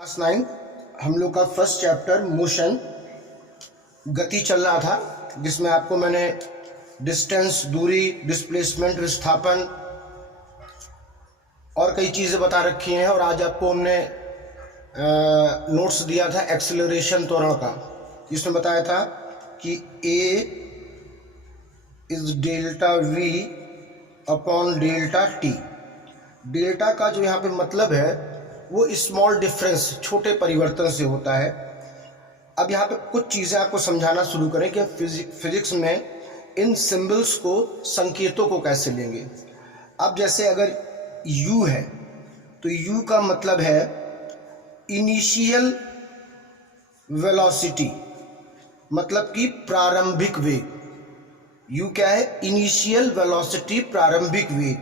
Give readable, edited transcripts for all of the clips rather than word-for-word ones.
Class 9 हम लोग का फर्स्ट चैप्टर मोशन गति चल रहा था, जिसमें आपको मैंने डिस्टेंस, दूरी, डिस्प्लेसमेंट, विस्थापन और कई चीज़ें बता रखी हैं। और आज आपको हमने नोट्स दिया था एक्सेलरेशन त्वरण का, जिसमें बताया था कि a is delta v upon delta t। Delta का जो यहाँ पे मतलब है वो स्मॉल डिफरेंस, छोटे परिवर्तन से होता है। अब यहाँ पे कुछ चीज़ें आपको समझाना शुरू करें कि फिजिक्स में इन सिंबल्स को, संकेतों को कैसे लेंगे। अब जैसे अगर u है तो u का मतलब है इनिशियल वेलोसिटी, मतलब कि प्रारंभिक वेग। u क्या है? इनिशियल वेलोसिटी, प्रारंभिक वेग।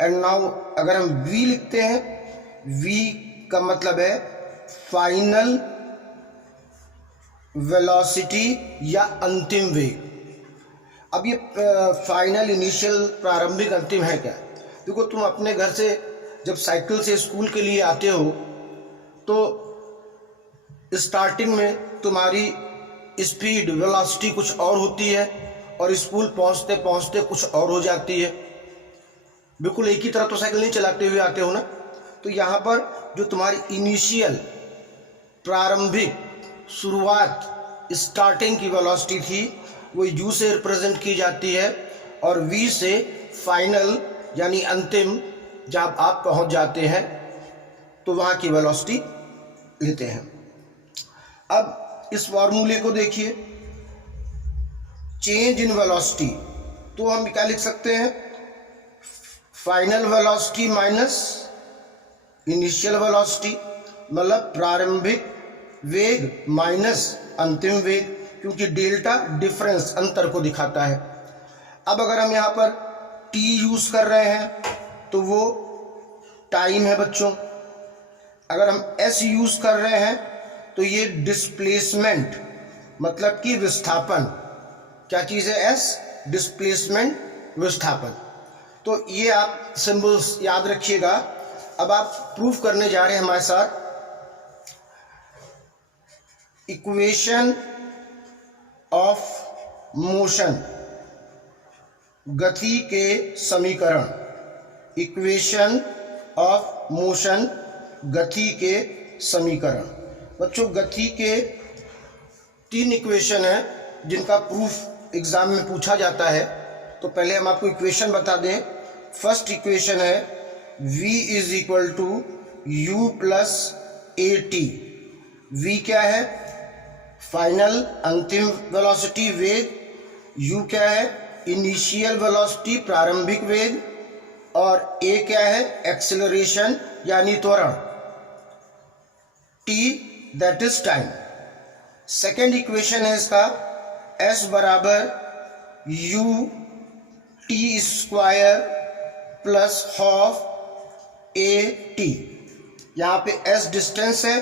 एंड नाउ अगर हम v लिखते हैं, v का मतलब है फाइनल वेलोसिटी या अंतिम वेग। अब ये फाइनल, इनिशियल, प्रारंभिक, अंतिम है क्या? देखो, तुम अपने घर से जब साइकिल से स्कूल के लिए आते हो तो स्टार्टिंग में तुम्हारी स्पीड, वेलोसिटी कुछ और होती है और स्कूल पहुंचते पहुंचते कुछ और हो जाती है। बिल्कुल एक ही तरह तो साइकिल नहीं चलाते हुए आते हो ना। तो यहाँ पर जो तुम्हारी इनिशियल, प्रारंभिक, शुरुआत, स्टार्टिंग की वेलोसिटी थी वो u से रिप्रेजेंट की जाती है और v से फाइनल यानी अंतिम, जब आप पहुँच जाते हैं तो वहाँ की वेलोसिटी लेते हैं। अब इस फॉर्मूले को देखिए, चेंज इन वेलोसिटी, तो हम क्या लिख सकते हैं? Final velocity minus initial velocity, मतलब प्रारंभिक वेग माइनस अंतिम वेग, क्योंकि डेल्टा डिफरेंस, अंतर को दिखाता है। अब अगर हम यहाँ पर t यूज कर रहे हैं तो वो टाइम है बच्चों। अगर हम s यूज कर रहे हैं तो ये डिस्प्लेसमेंट, मतलब कि विस्थापन। क्या चीज़ है? s, डिस्प्लेसमेंट, विस्थापन। तो ये आप सिंबल्स याद रखिएगा। अब आप प्रूफ करने जा रहे हैं हमारे साथ इक्वेशन ऑफ मोशन, गति के समीकरण। इक्वेशन ऑफ मोशन, गति के समीकरण। बच्चों, गति के 3 इक्वेशन हैं जिनका प्रूफ एग्जाम में पूछा जाता है। तो पहले हम आपको इक्वेशन बता दें। फर्स्ट इक्वेशन है v is equal to u plus a t. v क्या है? फाइनल, अंतिम वेलोसिटी, वेग। u क्या है? इनिशियल वेलोसिटी, प्रारंभिक वेग। और a क्या है? एक्सेलरेशन यानी त्वरण। t that is time. Second equation है इसका s बराबर u t square plus half a t. यहाँ पे s डिस्टेंस है,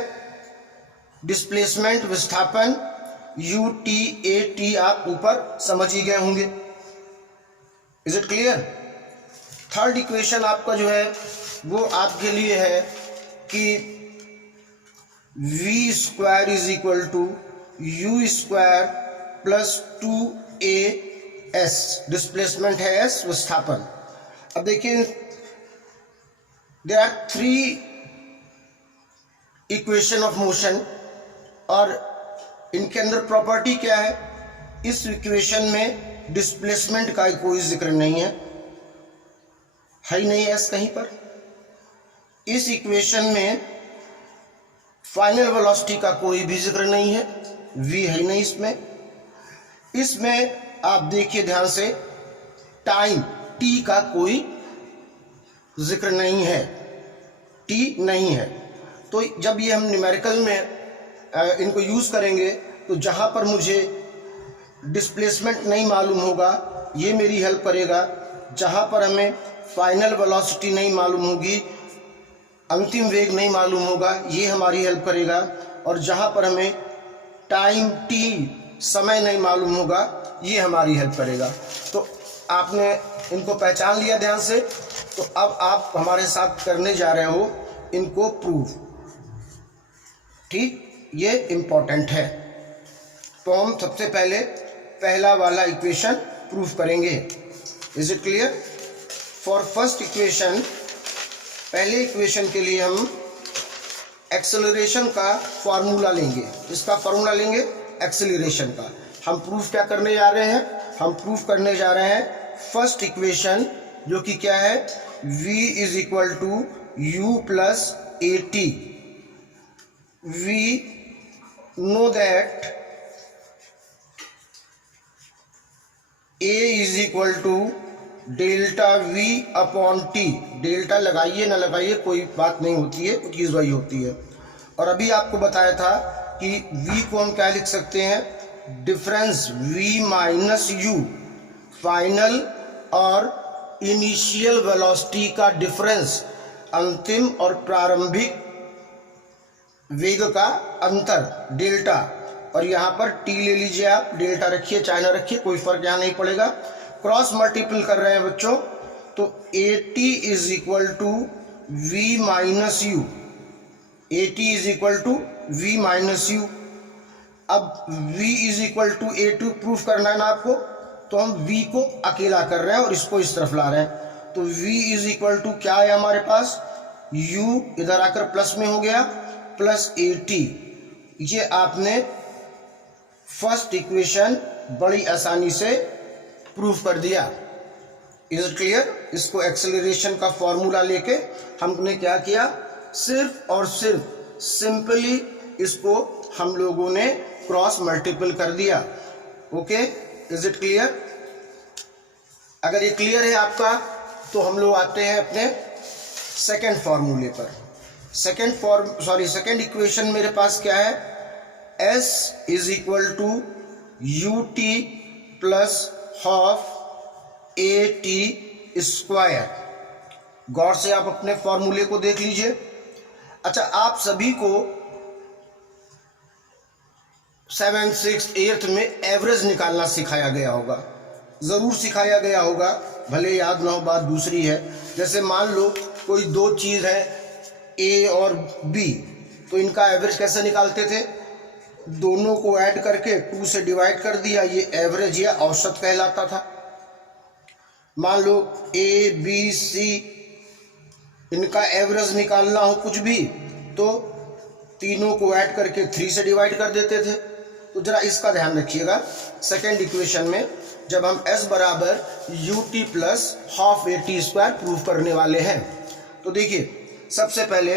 डिस्प्लेसमेंट, विस्थापन, u टी ए टी आप ऊपर समझ ही गए होंगे। Is it clear? Third equation आपका जो है वो आपके लिए है कि v square is equal to u square plus 2as। Displacement है s, विस्थापन। अब देखिए, there are 3 equation of motion और इनके अंदर प्रॉपर्टी क्या है? इस इक्वेशन में डिस्प्लेसमेंट का कोई जिक्र नहीं है ही नहीं है कहीं पर। इस इक्वेशन में फाइनल वेलोसिटी का कोई भी जिक्र नहीं है, v है नहीं इसमें। इसमें आप देखिए ध्यान से, टाइम t का कोई जिक्र नहीं है, t नहीं है। तो जब ये हम न्यूमेरिकल में इनको यूज़ करेंगे तो जहाँ पर मुझे डिस्प्लेसमेंट नहीं मालूम होगा ये मेरी हेल्प करेगा, जहाँ पर हमें फाइनल वेलोसिटी नहीं मालूम होगी, अंतिम वेग नहीं मालूम होगा, ये हमारी हेल्प करेगा। और जहाँ पर हमें टाइम t, समय नहीं मालूम होगा, ये हमारी हेल्प करेगा। तो आपने इनको पहचान लिया ध्यान से। तो अब आप हमारे साथ करने जा रहे हो इनको प्रूव। ठीक, ये इम्पोर्टेंट है। तो हम सबसे पहले पहला वाला इक्वेशन प्रूफ करेंगे। Is it clear? For first equation, पहले इक्वेशन के लिए हम एक्सेलरेशन का फॉर्मूला लेंगे। इसका फॉर्मूला लेंगे एक्सेलरेशन का। हम प्रूफ क्या करने जा रहे हैं? हम प्रूफ करने जा रहे हैं फर्स्ट इक्वेशन, जो कि क्या है, v is equal to u plus a t. We know that a is equal to delta v upon t. Delta लगाइए ना लगाइए कोई बात नहीं होती है, चीज़ वही होती है। और अभी आपको बताया था कि v को हम क्या लिख सकते हैं, difference v minus you, final और इनिशियल वेलोसिटी का डिफरेंस, अंतिम और प्रारंभिक वेग का अंतर, डेल्टा। और यहाँ पर टी ले लीजिए आप, डेल्टा रखिए चाहे ना रखिए, कोई फर्क यहाँ नहीं पड़ेगा। क्रॉस मल्टीपल कर रहे हैं बच्चों, तो a t is equal to v minus u. A t is equal to v minus u. अब v is equal to a to proof करना है ना आपको, तो हम v को अकेला कर रहे हैं और इसको इस तरफ ला रहे हैं। तो v इज इक्वल टू क्या है हमारे पास, u इधर आकर प्लस में हो गया, प्लस ए टी। ये आपने फर्स्ट इक्वेशन बड़ी आसानी से प्रूफ कर दिया। Is it clear? इसको एक्सेलरेशन का फॉर्मूला लेके हमने क्या किया, सिर्फ और सिर्फ सिंपली इसको हम लोगों ने क्रॉस मल्टीपल कर दिया। Okay, is it clear? अगर ये क्लियर है आपका, तो हम लोग आते हैं अपने सेकंड फॉर्मूले पर। सेकंड इक्वेशन मेरे पास क्या है, s is equal to u t plus half a t square. गौर से आप अपने फॉर्मूले को देख लीजिए। अच्छा, आप सभी को 7th 6th 8th में एवरेज निकालना सिखाया गया होगा, ज़रूर सिखाया गया होगा, भले याद ना हो बात दूसरी है। जैसे मान लो कोई दो चीज़ है ए और बी, तो इनका एवरेज कैसे निकालते थे, दोनों को ऐड करके 2 से डिवाइड कर दिया, ये एवरेज या औसत कहलाता था। मान लो ए बी सी, इनका एवरेज निकालना हो कुछ भी, तो तीनों को ऐड करके 3 से डिवाइड कर देते थे। तो जरा इसका ध्यान रखिएगा, सेकेंड इक्वेशन में जब हम s बराबर you t plus half a t square proof करने वाले हैं, तो देखिए सबसे पहले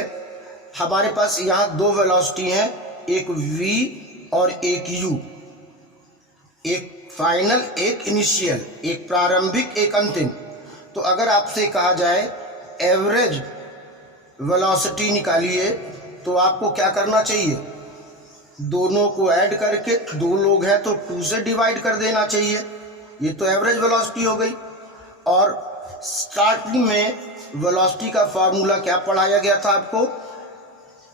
हमारे पास यहाँ दो वेलोसिटी हैं, एक v और एक u, एक फाइनल एक इनिशियल, एक प्रारंभिक एक अंतिम। तो अगर आपसे कहा जाए एवरेज वेलोसिटी निकालिए, तो आपको क्या करना चाहिए, दोनों को ऐड करके, दो लोग हैं तो 2 से डिवाइड कर देना चाहिए। ये तो एवरेज वेलोसिटी हो गई। और स्टार्टिंग में वेलोसिटी का फॉर्मूला क्या पढ़ाया गया था आपको,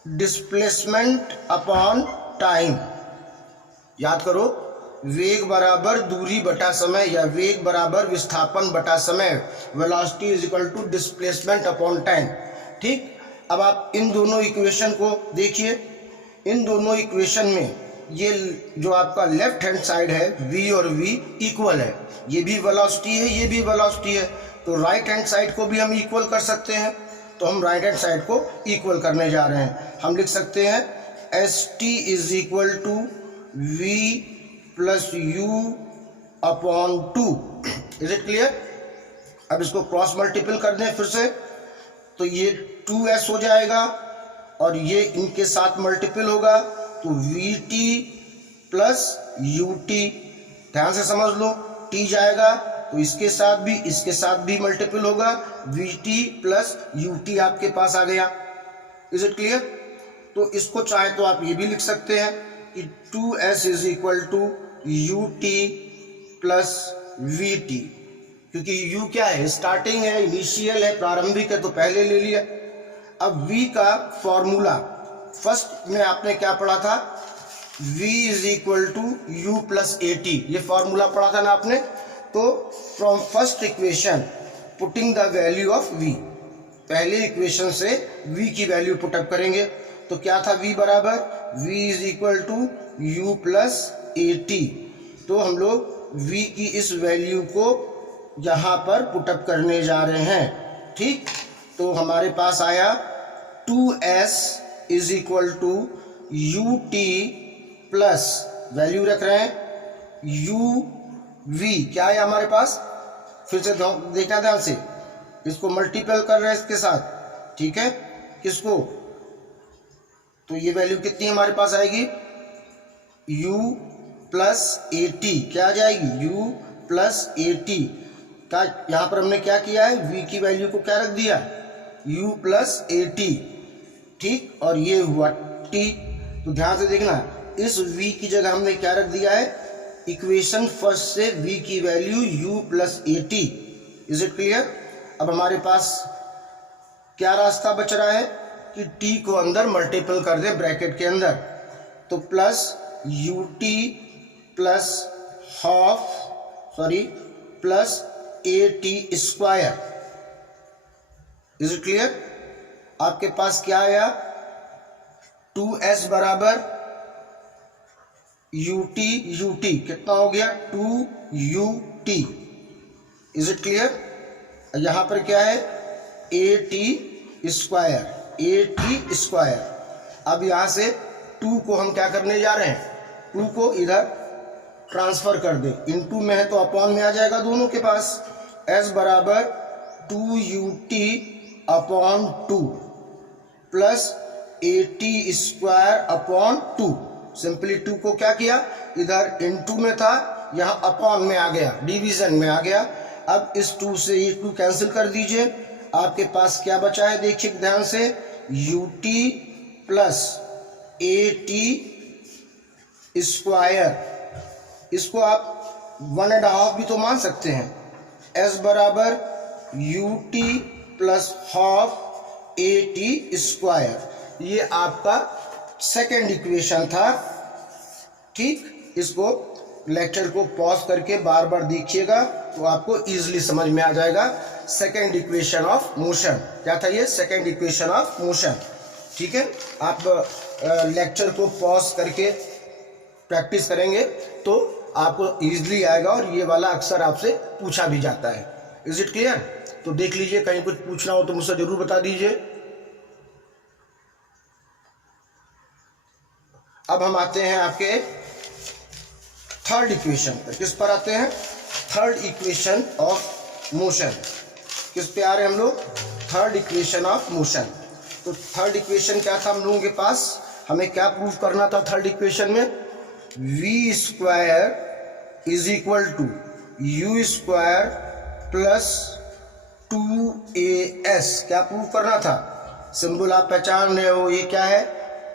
डिस्प्लेसमेंट अपॉन टाइम। याद करो, वेग बराबर दूरी बटा समय या वेग बराबर विस्थापन बटा समय, velocity is equal to displacement upon time. ठीक, अब आप इन दोनों इक्वेशन को देखिए। इन दोनों इक्वेशन में ये जो आपका लेफ्ट हैंड साइड है v और v इक्वल है, ये भी वेलोसिटी है ये भी वेलोसिटी है, तो राइट हैंड साइड को भी हम इक्वल कर सकते हैं। तो हम राइट हैंड साइड को इक्वल करने जा रहे हैं। हम लिख सकते हैं s t is equal to v plus u upon 2। Is it clear? अब इसको क्रॉस मल्टीपल कर दें फिर से, तो ये 2s हो जाएगा और ये इनके साथ मल्टीपल होगा, तो we T plus U T. ध्यान से समझ लो, t जाएगा तो इसके साथ भी मल्टीपल होगा, we T plus U T आपके पास आ गया। Is it clear? तो इसको चाहे तो आप ये भी लिख सकते हैं कि 2s is equal to u t plus v t, क्योंकि u क्या है, स्टार्टिंग है, इनिशियल है, प्रारंभिक है, तो पहले ले लिया। अब v का फॉर्मूला फर्स्ट में आपने क्या पढ़ा था, v is equal to u plus a t, ये फॉर्मूला पढ़ा था ना आपने। तो from first equation putting the value of v, पहले इक्वेशन से v की वैल्यू पुटअप करेंगे। तो क्या था v बराबर, v is equal to u plus a t. तो हम लोग v की इस वैल्यू को यहाँ पर पुटअप करने जा रहे हैं। ठीक, तो हमारे पास आया 2s is equal to u t plus value रख रहे हैं यू वी। क्या है हमारे पास, फिर से देखना ध्यान से, इसको मल्टीपल कर रहे हैं इसके साथ। ठीक है, किसको, तो ये वैल्यू कितनी हमारे पास आएगी, u प्लस ए टी। क्या आ जाएगी, u प्लस ए टी का, यहाँ पर हमने क्या किया है, v की वैल्यू को क्या रख दिया, u प्लस ए टी। ठीक, और ये हुआ t। तो ध्यान से देखना, इस v की जगह हमने क्या रख दिया है, इक्वेशन फर्स्ट से v की value u plus a t. Is it clear. अब हमारे पास क्या रास्ता बच रहा है कि t को अंदर मल्टीपल कर दे ब्रैकेट के अंदर, तो plus you t plus half plus a t square. Is it clear. आपके पास क्या आया, 2s बराबर यू टी कितना हो गया, 2ut। Is it clear. यहाँ पर क्या है, ए टी स्क्वायर। अब यहाँ से 2 को हम क्या करने जा रहे हैं, 2 को इधर ट्रांसफर कर दे, इनटू में है तो अपॉन में आ जाएगा दोनों के पास। s बराबर 2ut upon 2 plus a t square upon 2। Simply 2 को क्या किया, इधर इनटू में था, यहाँ अपॉन में आ गया, डिवीजन में आ गया। अब इस 2 से ये 2 कैंसिल कर दीजिए, आपके पास क्या बचा है, देखिए ध्यान से, you t plus a t square. इसको आप 1.5 भी तो मान सकते हैं। s बराबर you t plus half a t square. ये आपका सेकेंड इक्वेशन था। ठीक, इसको लेक्चर को पॉज करके बार बार देखिएगा तो आपको इजीली समझ में आ जाएगा। सेकेंड इक्वेशन ऑफ मोशन क्या था, ये सेकेंड इक्वेशन ऑफ मोशन। ठीक है, आप लेक्चर को पॉज करके प्रैक्टिस करेंगे तो आपको इजीली आएगा, और ये वाला अक्सर आपसे पूछा भी जाता है। Is it clear. तो देख लीजिए, कहीं कुछ पूछना हो तो मुझसे जरूर बता दीजिए। अब हम आते हैं आपके थर्ड इक्वेशन पर। किस पर आते हैं, थर्ड इक्वेशन ऑफ मोशन। किस पे आ रहे हैं हम लोग, थर्ड इक्वेशन ऑफ मोशन। तो थर्ड इक्वेशन क्या था हम लोगों के पास, हमें क्या प्रूव करना था थर्ड इक्वेशन में, v square is equal to u square plus 2as। क्या प्रूव करना था, सिंबल आप पहचान रहे हो, ये क्या है,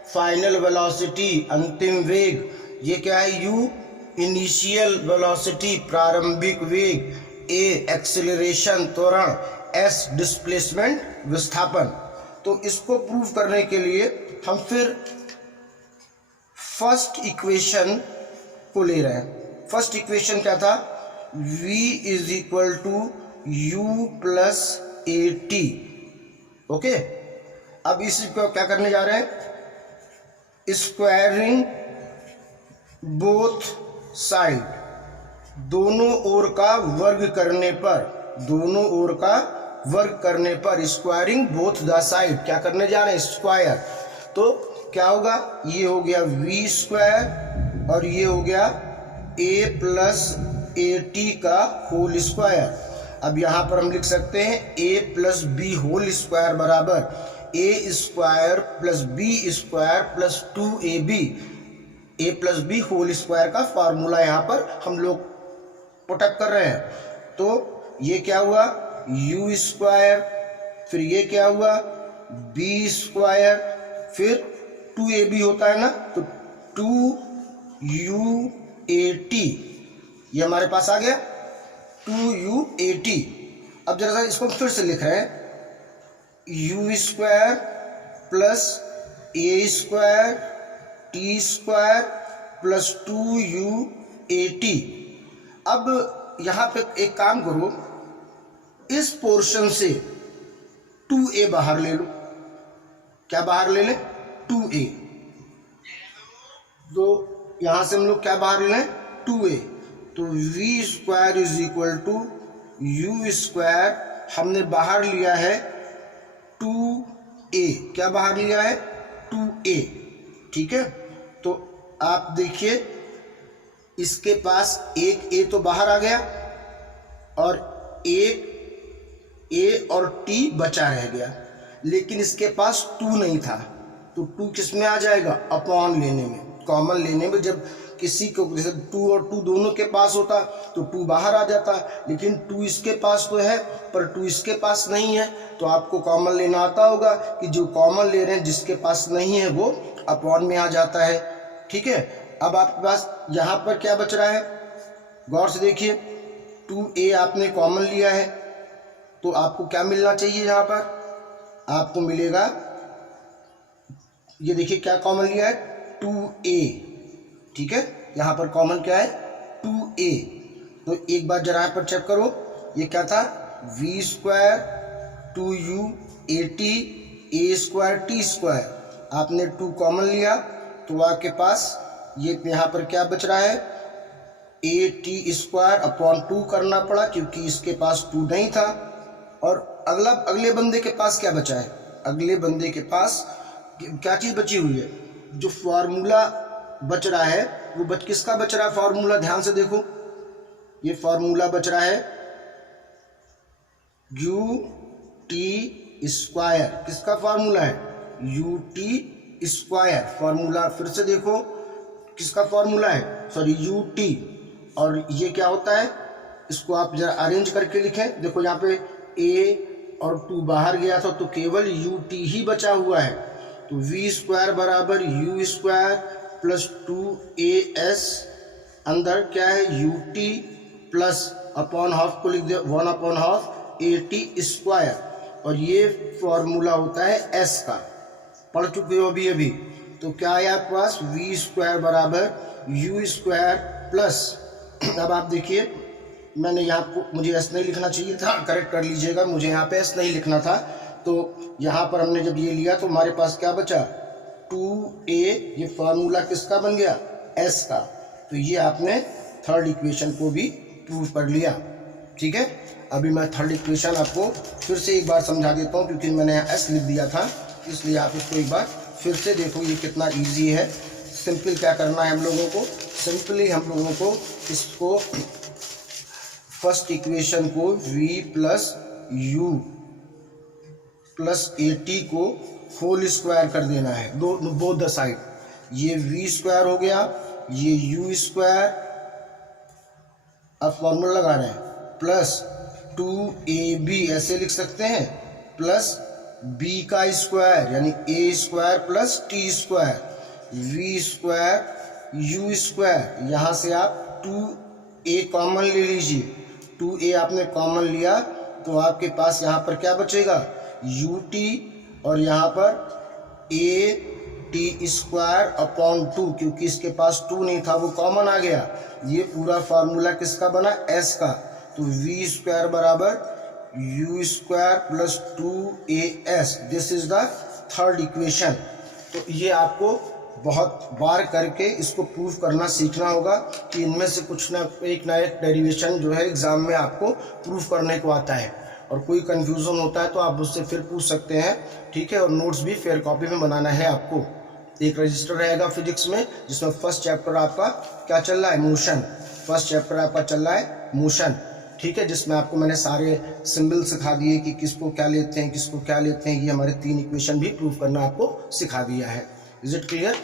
फाइनल वेलोसिटी, अंतिम वेग। ये क्या है, u इनिशियल वेलोसिटी, प्रारंभिक वेग, a एक्सेलरेशन, त्वरण, s डिस्प्लेसमेंट, विस्थापन। तो इसको प्रूव करने के लिए हम फिर फर्स्ट इक्वेशन को ले रहे हैं। फर्स्ट इक्वेशन क्या था, v is equal to u plus a t. Okay, अब इसको क्या करने जा रहे हैं, स्क्वायरिंग बोथ साइड, दोनों ओर का वर्ग करने पर, दोनों ओर का वर्ग करने पर, स्क्वायरिंग बोथ द साइड, क्या करने जा रहे हैं, स्क्वायर। तो क्या होगा, ये हो गया v स्क्वायर और ये हो गया a प्लस ए टी का होल स्क्वायर। अब यहाँ पर हम लिख सकते हैं a plus b whole square बराबर a square plus b square plus 2ab। a plus b whole square का फार्मूला यहाँ पर हम लोग पुटअप कर रहे हैं। तो ये क्या हुआ, u स्क्वायर, फिर ये क्या हुआ, b स्क्वायर, फिर 2ab होता है ना, तो 2uat, ये हमारे पास आ गया 2uat। अब जरा सा इसको फिर से लिख रहे हैं, u square plus a square T square plus 2uat। अब यहाँ पे एक काम करो, इस पोर्शन से 2a बाहर ले लो। क्या बाहर ले लें, 2a। तो यहाँ से हम लोग क्या बाहर ले लें 2a, तो v square is equal to u square हमने बाहर लिया है 2a, क्या बाहर लिया है 2a, ठीक है। तो आप देखिए इसके पास एक a तो बाहर आ गया और एक a और t बचा रह गया, लेकिन इसके पास 2 नहीं था, तो 2 किस में आ जाएगा अपॉन लेने में, कॉमन लेने में। जब किसी को जैसे 2 और 2 दोनों के पास होता तो 2 बाहर आ जाता, लेकिन 2 इसके पास तो है पर 2 इसके पास नहीं है, तो आपको कॉमन लेना आता होगा कि जो कॉमन ले रहे हैं जिसके पास नहीं है वो अपॉन में आ जाता है, ठीक है। अब आपके पास यहाँ पर क्या बच रहा है, गौर से देखिए 2a आपने कॉमन लिया है, तो आपको क्या मिलना चाहिए, यहाँ पर आपको मिलेगा, ये देखिए क्या कॉमन लिया है 2a, ठीक है। यहाँ पर कॉमन क्या है 2a, तो एक बार जरा यहाँ पर चेक करो, ये क्या था v square 2u at a square t square, आपने 2 कॉमन लिया तो आपके पास ये यहाँ पर क्या बच रहा है a t स्क्वायर अपॉन 2 करना पड़ा क्योंकि इसके पास 2 नहीं था। और अगले बंदे के पास क्या बचा है, अगले बंदे के पास क्या चीज़ बची हुई है, जो फॉर्मूला बच रहा है वो किसका बच रहा है फॉर्मूला, ध्यान से देखो ये फॉर्मूला बच रहा है u t स्क्वायर, किसका फॉर्मूला है u t स्क्वायर, फॉर्मूला फिर से देखो किसका फॉर्मूला है, सॉरी u t, और ये क्या होता है, इसको आप जरा अरेंज करके लिखें। देखो यहाँ पे a और 2 बाहर गया था तो केवल u t ही बचा हुआ है, तो v स्क्वायर बराबर u स्क्वायर प्लस 2as, अंदर क्या है u t plus upon half को लिख दे 1/2 at स्क्वायर, और ये फॉर्मूला होता है s का, पढ़ चुके हो अभी। तो क्या है आपके पास v स्क्वायर बराबर u स्क्वायर प्लस, अब आप देखिए मैंने यहाँ को, मुझे s नहीं लिखना चाहिए था, करेक्ट कर लीजिएगा, मुझे यहाँ पे s नहीं लिखना था, तो यहाँ पर हमने जब ये लिया तो हमारे पास क्या बचा 2a, ये फार्मूला किसका बन गया s का, तो ये आपने थर्ड इक्वेशन को भी प्रूव कर लिया, ठीक है। अभी मैं थर्ड इक्वेशन आपको फिर से एक बार समझा देता हूँ क्योंकि मैंने यहाँ s लिख दिया था, इसलिए आप इसको एक बार फिर से देखो, ये कितना ईजी है। सिंपल क्या करना है हम लोगों को, सिंपली हम लोगों को इसको फर्स्ट इक्वेशन को v plus u plus at को होल स्क्वायर कर देना है, बोथ द साइड, ये v स्क्वायर हो गया, ये u स्क्वायर, अब फॉर्मूला लगा रहे हैं प्लस 2ab ऐसे लिख सकते हैं, प्लस b का स्क्वायर यानी a square plus t square, v square u square, यहाँ से आप 2a कॉमन ले लीजिए, 2a आपने कॉमन लिया तो आपके पास यहाँ पर क्या बचेगा ut, और यहाँ पर at स्क्वायर अपॉन 2, क्योंकि इसके पास 2 नहीं था वो कॉमन आ गया, ये पूरा फार्मूला किसका बना s का, तो v स्क्वायर बराबर u square plus 2as, this is the third equation. तो ये आपको बहुत बार करके इसको प्रूव करना सीखना होगा कि इनमें से कुछ ना एक डेरिवेशन जो है एग्जाम में आपको प्रूव करने को आता है, और कोई कंफ्यूजन होता है तो आप उससे फिर पूछ सकते हैं, ठीक है। और नोट्स भी फेयर कॉपी में बनाना है आपको। एक रजिस्टर रहेगा फिजिक्स में जिसमें फर्स्ट चैप्टर आपका क्या चल रहा है मोशन, फर्स्ट चैप्टर आपका चल रहा है मोशन, ठीक है, जिसमें आपको मैंने सारे सिंबल सिखा दिए कि किसको क्या लेते हैं किसको क्या लेते हैं, ये हमारे 3 इक्वेशन भी प्रूव करना आपको सिखा दिया है। Is it clear?